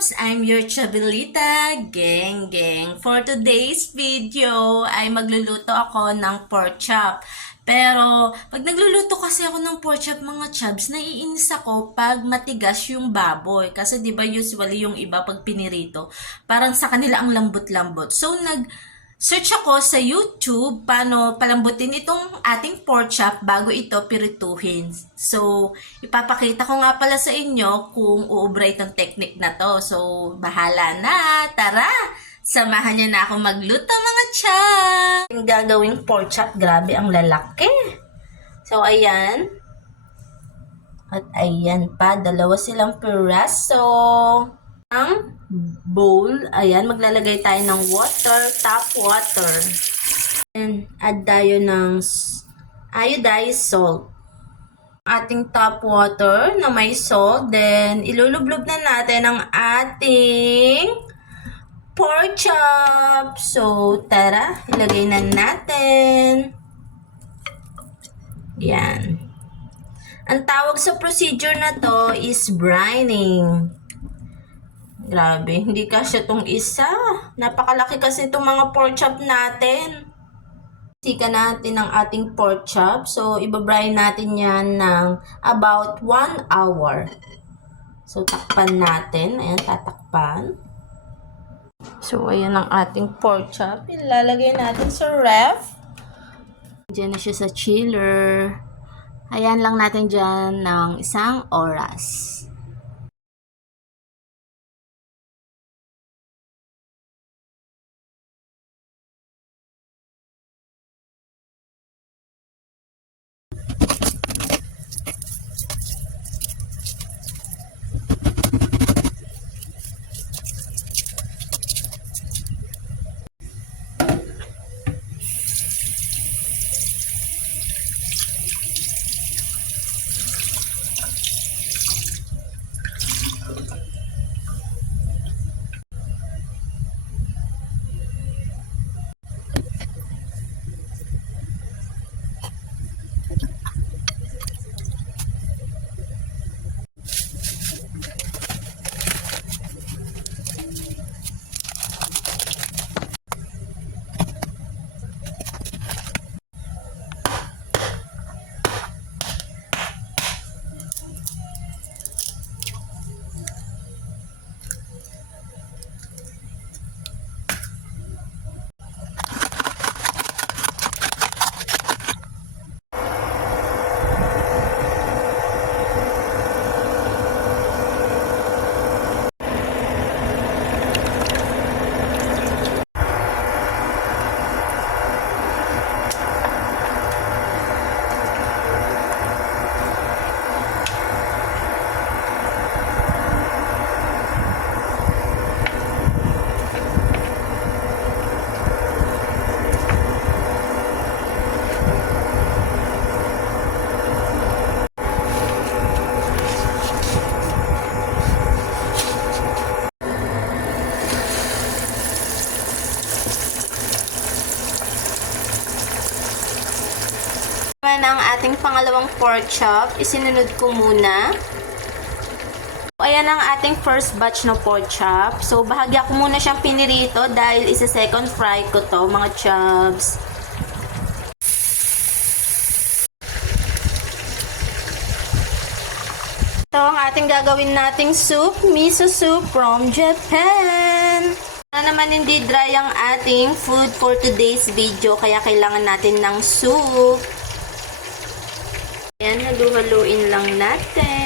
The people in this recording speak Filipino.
Chubs! I'm your Chubelita, geng. For today's video ay magluluto ako ng pork chop. Pero pag nagluluto kasi ako ng pork chop mga Chubs, naiinis ako pag matigas yung baboy. Kasi 'di ba usually yung iba pag pinirito, parang sa kanila ang lambot-lambot. So search ako sa YouTube paano palambutin itong ating pork chop bago ito pirituhin. So, ipapakita ko nga pala sa inyo kung uubra itong technique na to. So, bahala na. Tara! Samahan niyo na ako magluto mga chop! Yung gagawing pork chop, grabe ang lalaki. So, ayan. At ayan pa, dalawa silang piraso. Ang bowl, ayan, maglalagay tayo ng water, tap water. And add tayo ng iodized salt. Ating tap water na may salt, then ilulublob na natin ang ating pork chop. So, tara, ilagay na natin. Yan. Ang tawag sa procedure na to is brining. Grabe, hindi kasya tong isa. Napakalaki kasi itong mga pork chop natin. Sika natin ang ating pork chop. So, ibabrine natin yan ng about 1 hour. So, takpan natin. Ayan, tatakpan. So, ayan ang ating pork chop. Ilalagay natin sa ref. Diyan na siya sa chiller. Ayan lang natin dyan ng 1 oras. Ang ating pangalawang pork chop, isinunod ko muna. So, ayan ang ating first batch na pork chop. So, bahagya ko muna siyang pinirito dahil isa second fry ko to, mga chops. Ito ang ating gagawin nating soup, miso soup from Japan. Na naman hindi dry ang ating food for today's video, kaya kailangan natin ng soup. Ayan, halu-haluin lang natin.